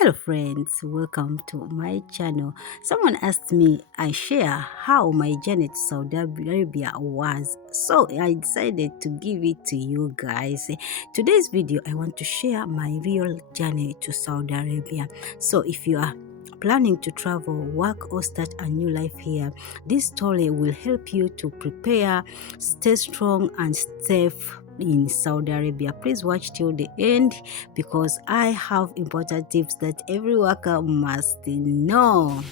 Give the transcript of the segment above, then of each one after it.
Hello friends, welcome to my channel. Someone asked me I share how my journey to Saudi Arabia was, so I decided to give it to you guys. Today's video I want to share my real journey to Saudi Arabia. So if you are planning to travel, work or start a new life here, this story will help you to prepare, stay strong and safe in Saudi Arabia. Please watch till the end because I have important tips that every worker must know.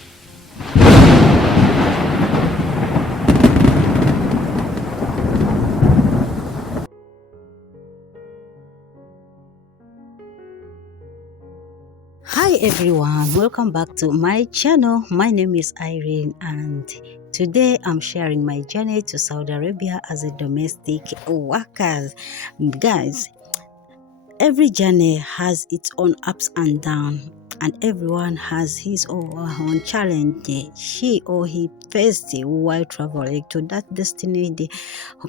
Hi everyone, welcome back to my channel. My name is Irene and today I'm sharing my journey to Saudi Arabia as a domestic worker. Guys, every journey has its own ups and downs, and everyone has his or her own challenge she or he faced while traveling to that destiny, the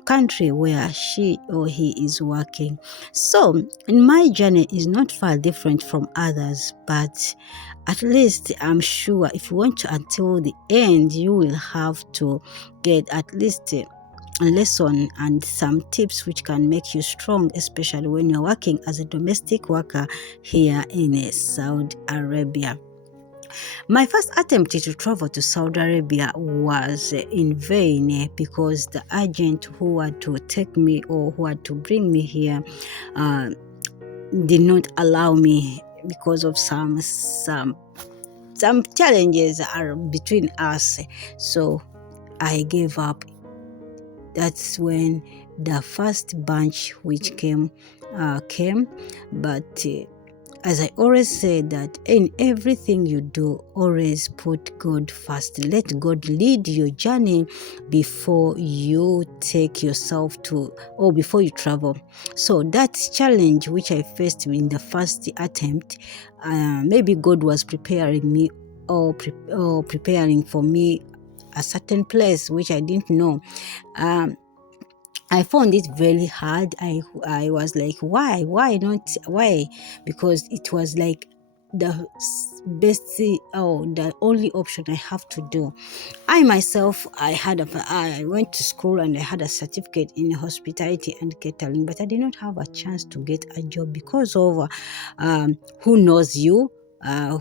country where she or he is working. So, my journey is not far different from others, but at least I'm sure if you want to until the end, you will have to get at least a lesson and some tips which can make you strong, especially when you're working as a domestic worker here in Saudi Arabia. My first attempt to travel to Saudi Arabia was in vain because the agent who had to take me or who had to bring me here did not allow me because of some challenges are between us. So I gave up. That's when the first bunch which came, but as I always say that in everything you do, always put God first. Let God lead your journey before you take yourself to, or before you travel. So that challenge which I faced in the first attempt, maybe God was preparing me or preparing for me a certain place which I didn't know. I found it very hard. I was like, why not? Why? Because it was like the best or the only option I have to do. I myself, I went to school and I had a certificate in hospitality and catering, but I did not have a chance to get a job because of who knows you,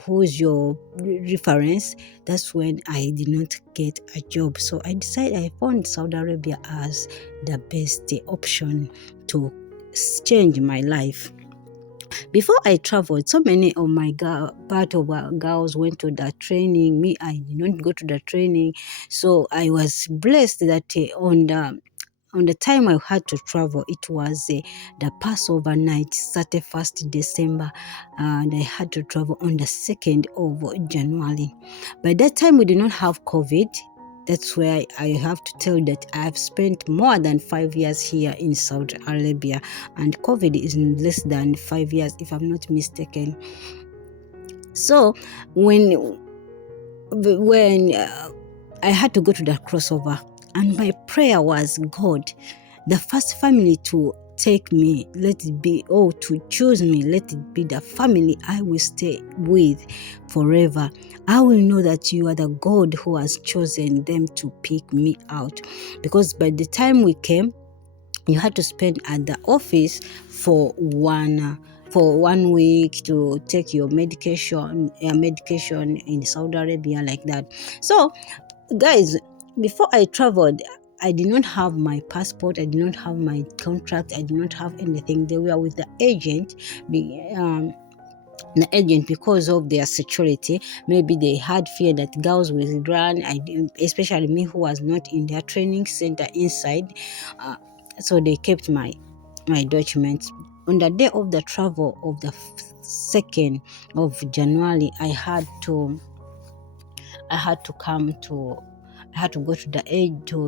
who's your reference. That's when I did not get a job. So I decided I found Saudi Arabia as the best option to change my life. Before I traveled, so many of my part of our girls went to the training. Me, I did not go to the training. So I was blessed that on the time I had to travel, it was the Passover night, 31st December, and I had to travel on the 2nd of January. By that time, we did not have COVID. That's where I have to tell you that I've spent more than 5 years here in Saudi Arabia, and COVID is in less than 5 years, if I'm not mistaken. So when I had to go to the crossover, and my prayer was, God, the first family to take me, let it be, or to choose me, let it be the family I will stay with forever. I will know that you are the God who has chosen them to pick me out. Because by the time we came, you had to spend at the office for 1 week to take your medication in Saudi Arabia, like that. So guys, before I traveled, I did not have my passport, I did not have my contract, I did not have anything. They were with the agent, because of their security. Maybe they had fear that girls will run, especially me who was not in their training center inside. So they kept my documents. On the day of the travel of the 2nd of January, I had to go to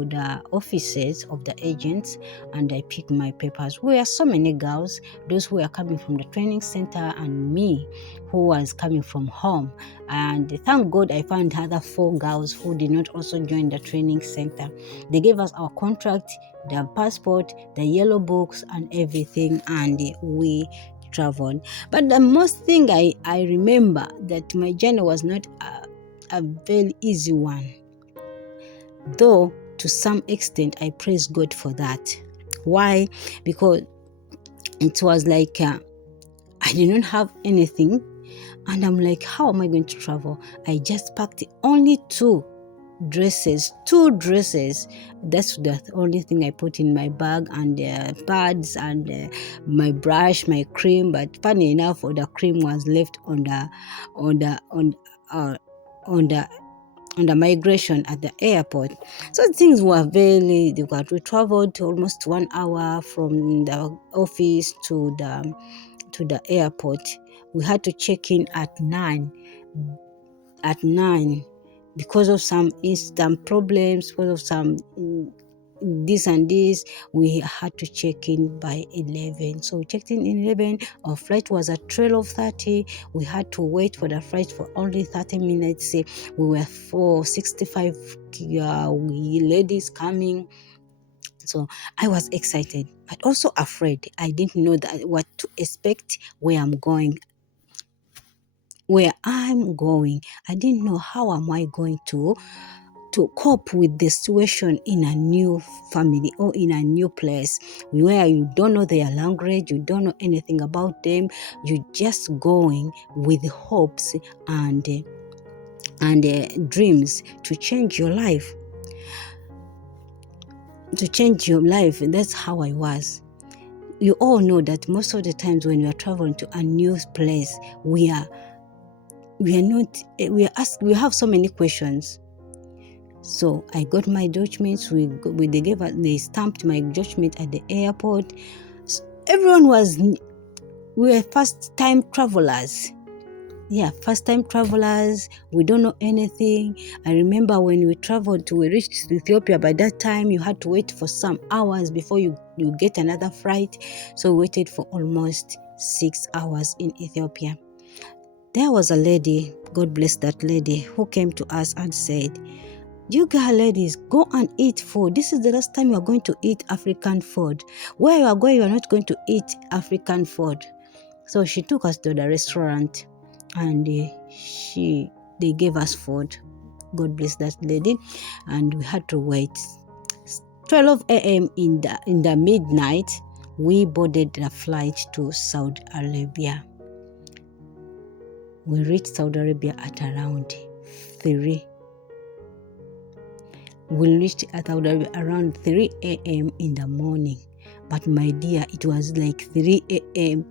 the offices of the agents, and I picked my papers. We were so many girls, those who were coming from the training center and me who was coming from home. And thank God I found other 4 girls who did not also join the training center. They gave us our contract, the passport, the yellow books and everything, and we traveled. But the most thing I remember that my journey was not a very easy one. Though to some extent I praise God for that. Why? Because it was like I did not have anything, and I'm like, how am I going to travel? I just packed only two dresses. That's the only thing I put in my bag, and pads and my brush, my cream. But funny enough, the cream was left on the migration at the airport. So things were very difficult. We traveled almost 1 hour from the office to the airport. We had to check in at 9 because of some instant problems, because of some this and this. We had to check in by 11. So we checked in 11. Our flight was at 12:30. We had to wait for the flight for only 30 minutes. We were 65 ladies coming. So I was excited, but also afraid. I didn't know what to expect, where I'm going. I didn't know how am I going to cope with the situation in a new family or in a new place where you don't know their language, you don't know anything about them. You're just going with hopes and dreams to change your life. That's how I was. You all know that most of the times when we are traveling to a new place, we have so many questions. So I got my documents. They stamped my document at the airport. We were first-time travelers. Yeah, first-time travelers. We don't know anything. I remember when we reached Ethiopia. By that time, you had to wait for some hours before you get another flight. So we waited for almost 6 hours in Ethiopia. There was a lady, God bless that lady, who came to us and said, "You girl ladies, go and eat food. This is the last time you are going to eat African food. Where you are going, you are not going to eat African food." So she took us to the restaurant, and they gave us food. God bless that lady. And we had to wait. 12 a.m. in the midnight, we boarded the flight to Saudi Arabia. We reached Saudi Arabia at around 3. We reached Saudi Arabia around 3 a.m. in the morning. But my dear, it was like 3 p.m.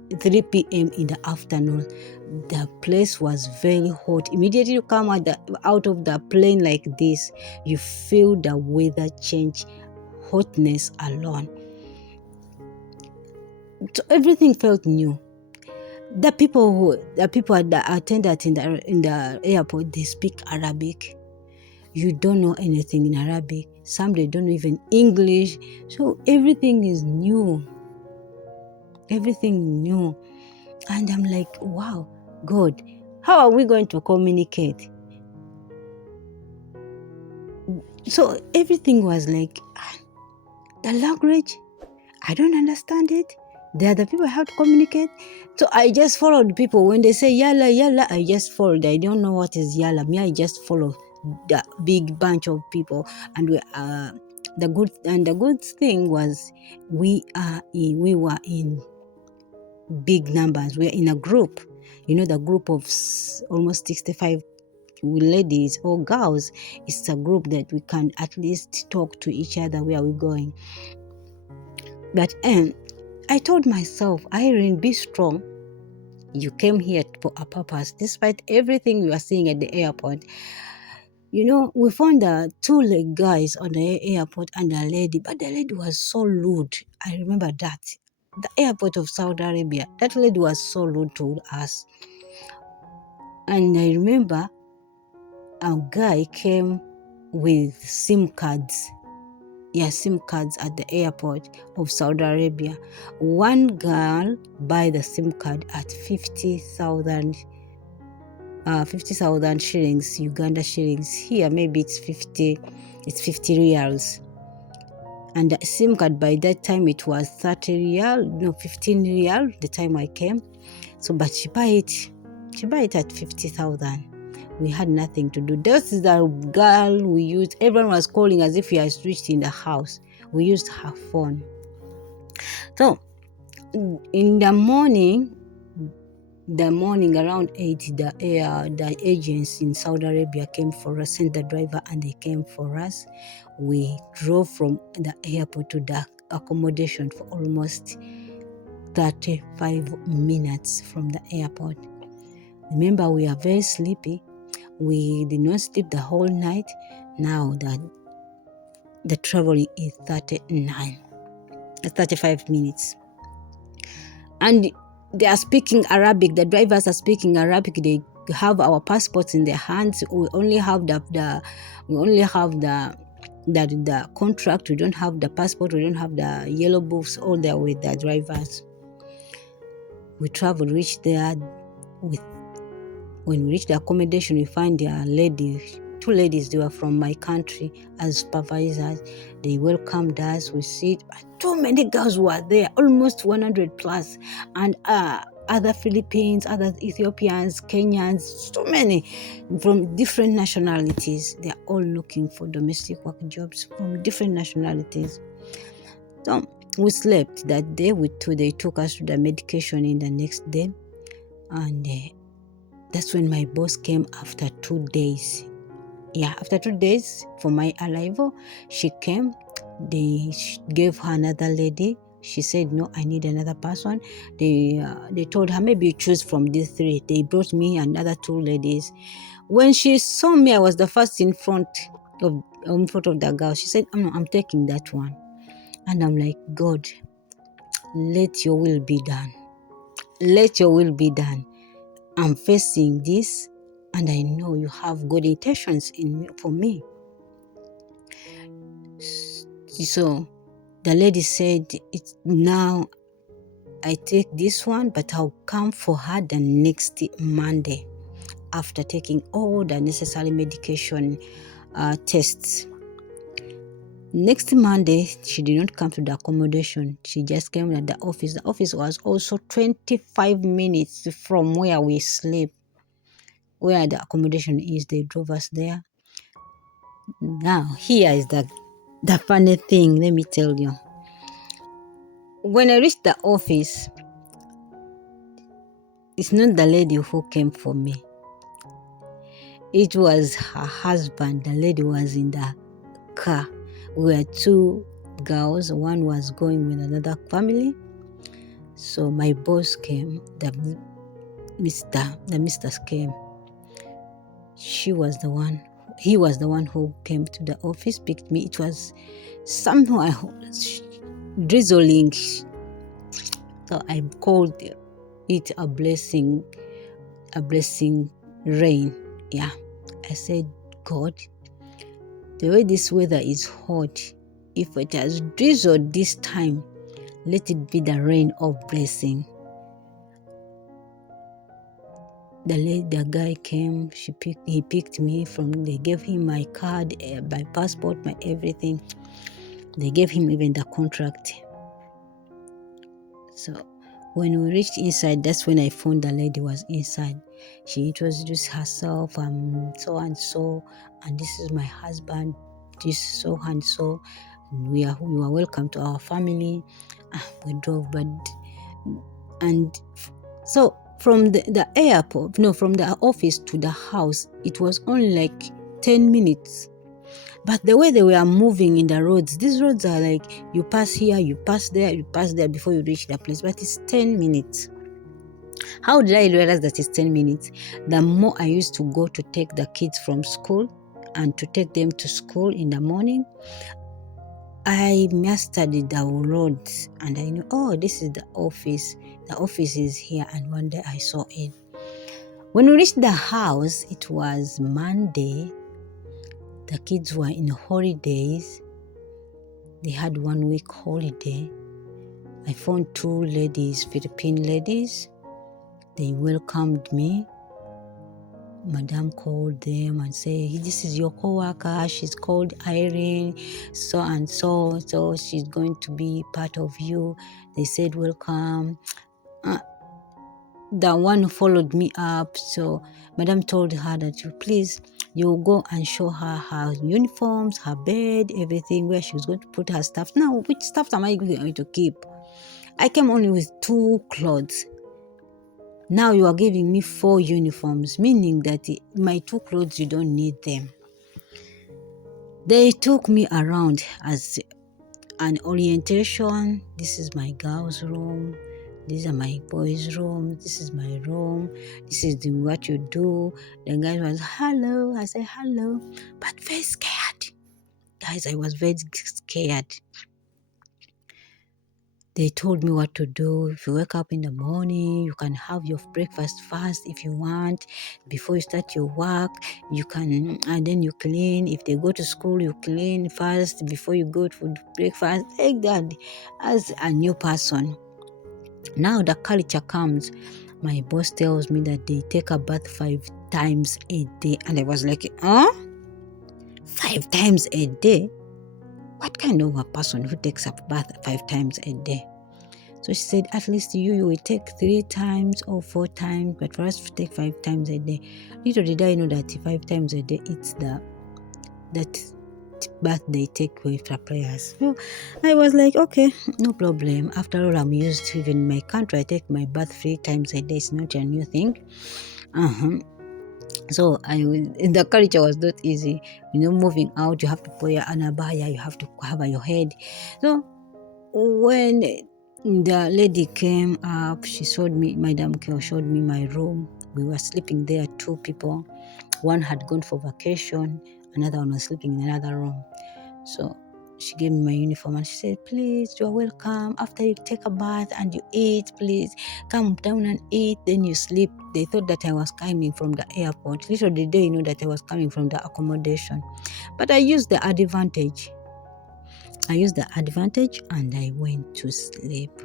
in the afternoon. The place was very hot. Immediately you come out of the plane like this, you feel the weather change, hotness alone. So everything felt new. The people at the attendant in the airport, they speak Arabic. You don't know anything in Arabic. Some they don't know even English. So everything is new. Everything new. And I'm like, wow, God, how are we going to communicate? So everything was like, the language, I don't understand it. The other people have to communicate. So I just followed people. When they say yalla, yalla, I just followed. I don't know what is yalla. Me, I just follow the big bunch of people. And the good thing was we were in big numbers. We are in a group. The group of almost 65 ladies or girls. It's a group that we can at least talk to each other where we're going. But I told myself, Irene, be strong. You came here for a purpose, despite everything you are seeing at the airport. We found the two guys on the airport and a lady, but the lady was so rude. I remember that. The airport of Saudi Arabia, that lady was so rude to us. And I remember a guy came with SIM cards. SIM cards at the airport of Saudi Arabia. One girl buy the SIM card at 50,000 shillings, Uganda shillings. Here maybe it's 50 reals. And the SIM card by that time it was 15 real the time I came. So but she buy it at 50,000. We had nothing to do. This is the girl we used. Everyone was calling as if we had switched in the house. We used her phone. So in the morning around 8, the agents in Saudi Arabia came for us, sent the driver and they came for us. We drove from the airport to the accommodation for almost 35 minutes from the airport. Remember, we are very sleepy. We did not sleep the whole night. Now that the travel is 35 minutes. And they are speaking Arabic. The drivers are speaking Arabic. They have our passports in their hands. We only have the contract. We don't have the passport. We don't have the yellow books. All there with the drivers. We traveled, reached there. When we reached the accommodation, we find there are two ladies. They were from my country as supervisors. They welcomed us. We sit. Too many girls were there, almost 100 plus, and other Philippines, other Ethiopians, Kenyans, so many from different nationalities. They are all looking for domestic work jobs from different nationalities. So we slept that day. They took us to the medication in the next day, and that's when my boss came after 2 days. Yeah, after 2 days for my arrival, she came. They gave her another lady. She said, no, I need another person. They told her, maybe you choose from these 3. They brought me another 2 ladies. When she saw me, I was the first in front of the girl. She said, oh, no, I'm taking that one. And I'm like, God, let your will be done. Let your will be done. I'm facing this, and I know you have good intentions for me. So the lady said, now I take this one, but I'll come for her the next Monday after taking all the necessary medication tests. Next Monday, she did not come to the accommodation. She just came at the office. The office was also 25 minutes from where we sleep, where the accommodation is. They drove us there. Now, here is the funny thing, let me tell you. When I reached the office, it's not the lady who came for me. It was her husband. The lady was in the car. We were 2 girls. One was going with another family. So my boss came. The mistress came. He was the one who came to the office, picked me. It was somehow drizzling. So I called it a blessing rain. Yeah. I said, God, the way this weather is hot, if it has drizzled this time, let it be the rain of blessing. The guy came, he picked me they gave him my card, my passport, my everything. They gave him even the contract. So when we reached inside, that's when I found the lady was inside. She introduced herself, so and so, and this is my husband, this so and so. You are welcome to our family. We drove, so from the airport, from the office to the house, it was only like 10 minutes. But the way they were moving in the roads, these roads are like, you pass here, you pass there before you reach the place. But it's 10 minutes. How did I realize that it's 10 minutes? The more I used to go to take the kids from school and to take them to school in the morning, I mastered the roads and I knew, this is the office. The office is here. And one day I saw it. When we reached the house, it was Monday. The kids were in holidays. They had 1 week holiday. I found 2 ladies, Philippine ladies. They welcomed me. Madam called them and said, this is your co-worker, she's called Irene, so and so, so she's going to be part of you. They said, welcome. The one who followed me up, so Madam told her that you go and show her uniforms, her bed, everything, where she was going to put her stuff. Now, which stuff am I going to keep? I came only with 2 clothes. Now you are giving me 4 uniforms, meaning that my 2 clothes, you don't need them. They took me around as an orientation. This is my girls' room. These are my boys' room. This is my room. This is what you do. The guy was, hello. I said, hello. But very scared. Guys, I was very scared. They told me what to do. If you wake up in the morning, you can have your breakfast first if you want. Before you start your work, you can, and then you clean. If they go to school, you clean first before you go to breakfast. Like that, as a new person. Now the culture comes. My boss tells me that they take a bath 5 times a day. And I was like, 5 times a day? What kind of a person who takes a bath 5 times a day? So she said, at least you will take 3 times or 4 times, but for us to take 5 times a day. Little did I know that 5 times a day, it's that bath they take with the prayers. So I was like, okay, no problem. After all, I'm used to, even in my country, I take my bath 3 times a day. It's not a new thing. So the culture was not easy. Moving out, you have to put your anabaya, you have to cover your head. So when the lady came up, she showed me, Madam Kyo showed me my room. We were sleeping there, 2 people. One had gone for vacation, another one was sleeping in another room. So she gave me my uniform and she said, please, you are welcome. After you take a bath and you eat, please come down and eat, then you sleep. They thought that I was coming from the airport. Little did they know that I was coming from the accommodation. But I used the advantage. And I went to sleep.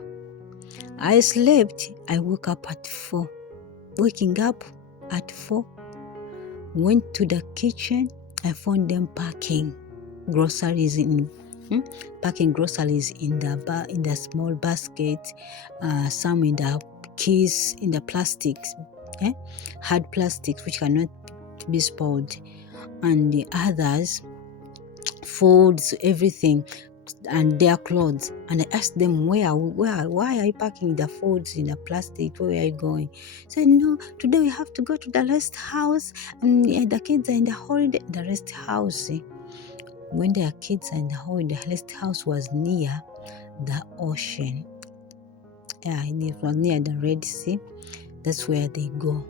I slept. I woke up at 4. Waking up at 4, went to the kitchen. I found them packing groceries in the small basket, some in the keys in the plastics, hard plastics which cannot be spoiled, and the others foods, everything, and their clothes. And I asked them, why are you packing the foods in the plastic? Where are you going? Said, no, today we have to go to the rest house, and the kids are in the holiday. The rest house, when their kids are in the holiday, the rest house was near the ocean. It was near the Red Sea. That's where they go.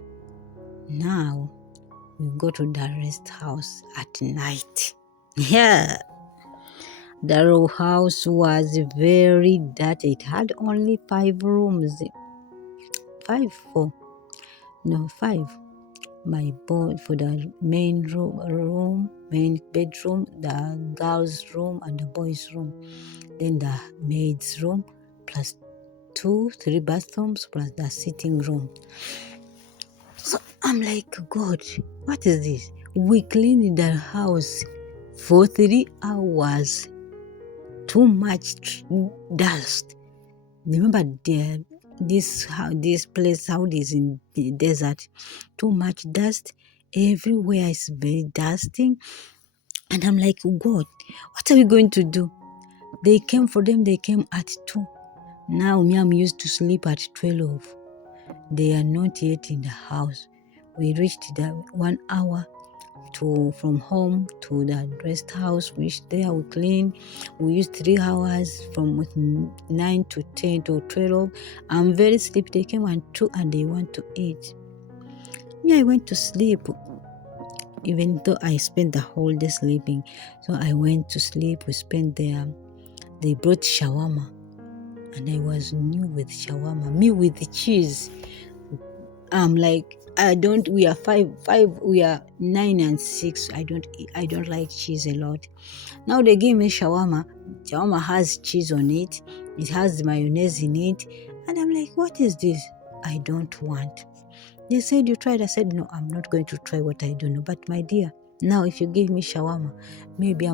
Now we go to the rest house at night. The row house was very dirty. It had only 5 rooms. 5. My boy for the main bedroom, the girls' room, and the boys' room. Then the maid's room, plus 3 bathrooms, plus the sitting room. So I'm like, God, what is this? We cleaned the house for 3 hours. Too much dust. Remember, this place, how it is in the desert, too much dust. Everywhere is very dusty. And I'm like, God, what are we going to do? They came at 2. Now me, I'm used to sleep at 12. They are not yet in the house. We reached the 1 hour from home to the rest house. We reached there, we cleaned. We used 3 hours from 9 to 10 to 12. I'm very sleepy. They came at 2 and they want to eat. Me, I went to sleep, even though I spent the whole day sleeping. So I went to sleep. We spent there. They brought shawarma, and I was new with shawarma. Me with the cheese. I'm like, we are 5, we are 9 and 6. I don't like cheese a lot. Now they gave me shawarma. Shawarma has cheese on it. It has mayonnaise in it. And I'm like, what is this? I don't want. They said you tried. I said, no, I'm not going to try what I don't know. But my dear, now if you give me shawarma, maybe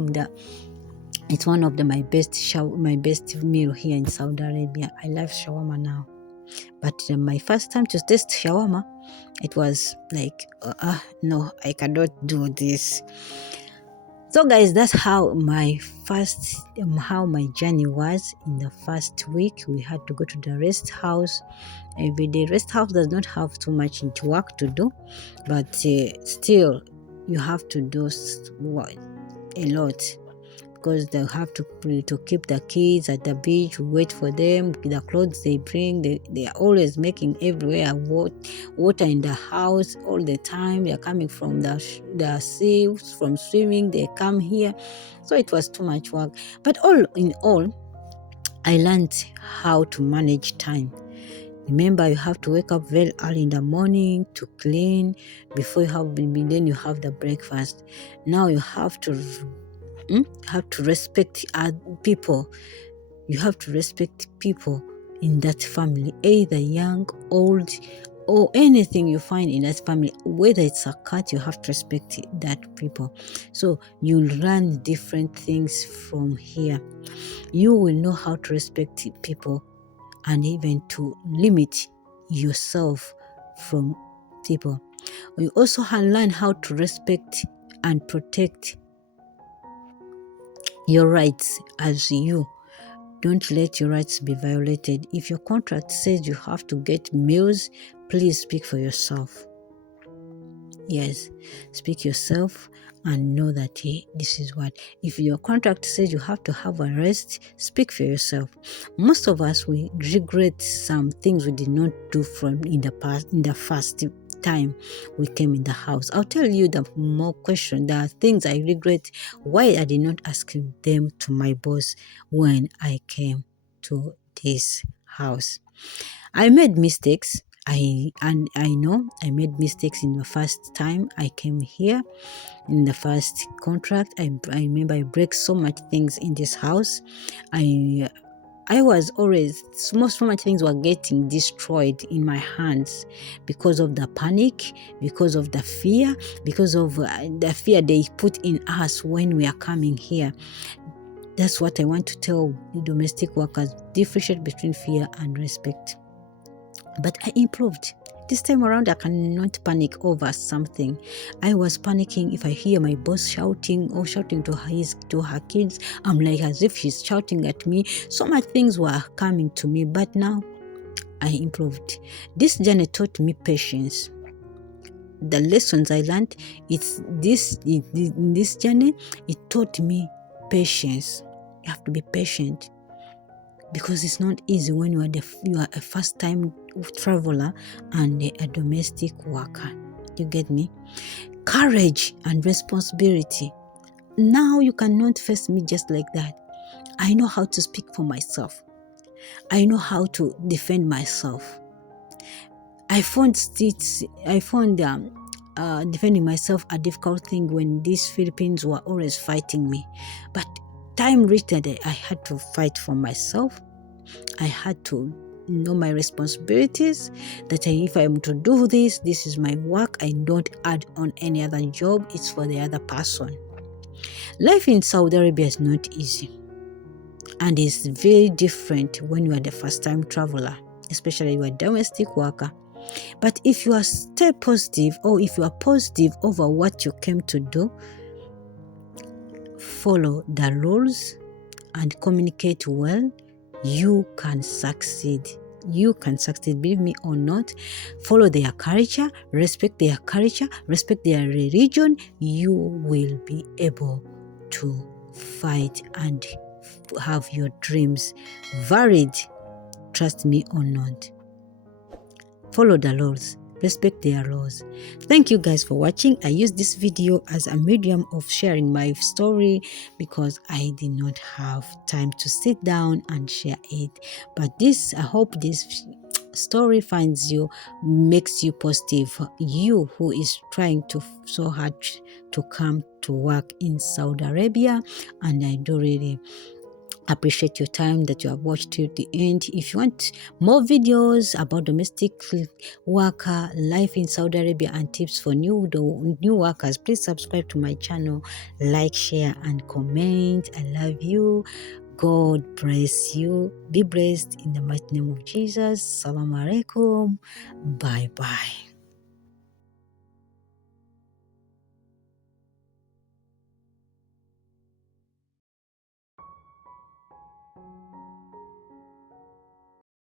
it's one of my best meal here in Saudi Arabia. I love shawarma now. But my first time to taste shawarma, it was like, no, I cannot do this. So guys, that's how my journey was. In the first week, we had to go to the rest house every day. Rest house does not have too much work to do, but still you have to do a lot, because they have to keep the kids at the beach, wait for them, the clothes they bring, they are always making everywhere water in the house all the time. They are coming from the sea, from swimming, they come here. So it was too much work. But all in all, I learned how to manage time. Remember, you have to wake up very early in the morning to clean before then you have the breakfast. Now you have to respect people. You have to respect people in that family, either young, old, or anything you find in that family. Whether it's a cat, you have to respect that people. So you learn different things from here. You will know how to respect people, and even to limit yourself from people. You also learn how to respect and protect your rights as you. Don't let your rights be violated. If your contract says you have to get meals, please speak for yourself. Yes, speak yourself and know that this is what. If your contract says you have to have a rest, speak for yourself. Most of us, we regret some things we did not do from in the past, in the first time we came in the house. I'll tell you the more question. There are things I regret why I did not ask them to my boss when I came to this house. I made mistakes. I know I made mistakes in the first time I came here. In the first contract, I remember I break so much things in this house. I was always, so much things were getting destroyed in my hands because of the panic, because of the fear, because of the fear they put in us when we are coming here. That's what I want to tell the domestic workers. Differentiate between fear and respect. But I improved. This time around, I cannot panic over something. I was panicking if I hear my boss shouting or shouting to her kids. I'm like as if she's shouting at me. So much things were coming to me, but now I improved. This journey taught me patience. The lessons I learned, in this journey, it taught me patience. You have to be patient, because it's not easy when you are a first-time traveler and a domestic worker. You get me? Courage and responsibility. Now you cannot face me just like that. I know how to speak for myself. I know how to defend myself. I found defending myself a difficult thing when these Philippines were always fighting me. But time reached that I had to fight for myself. I had to know my responsibilities, that if I am to do this is my work. I don't add on any other job. It's for the other person. Life in Saudi Arabia is not easy, and it's very different when you are the first-time traveler, especially you are a domestic worker. But if you are stay positive, or if you are positive over what you came to do, follow the rules and communicate well, you can succeed. You can succeed, believe me or not. Follow their culture, respect their culture, respect their religion. You will be able to fight and have your dreams varied. Trust me or not. Follow the laws, respect their laws. Thank you guys for watching. I use this video as a medium of sharing my story because I did not have time to sit down and share it. But I hope this story finds you, makes you positive. You who is trying so hard to come to work in Saudi Arabia, and I do really appreciate your time that you have watched till the end. If you want more videos about domestic worker life in Saudi Arabia and tips for new workers, please subscribe to my channel, like, share and comment. I love you. God bless you. Be blessed in the mighty name of Jesus. Salam alaikum. Bye bye.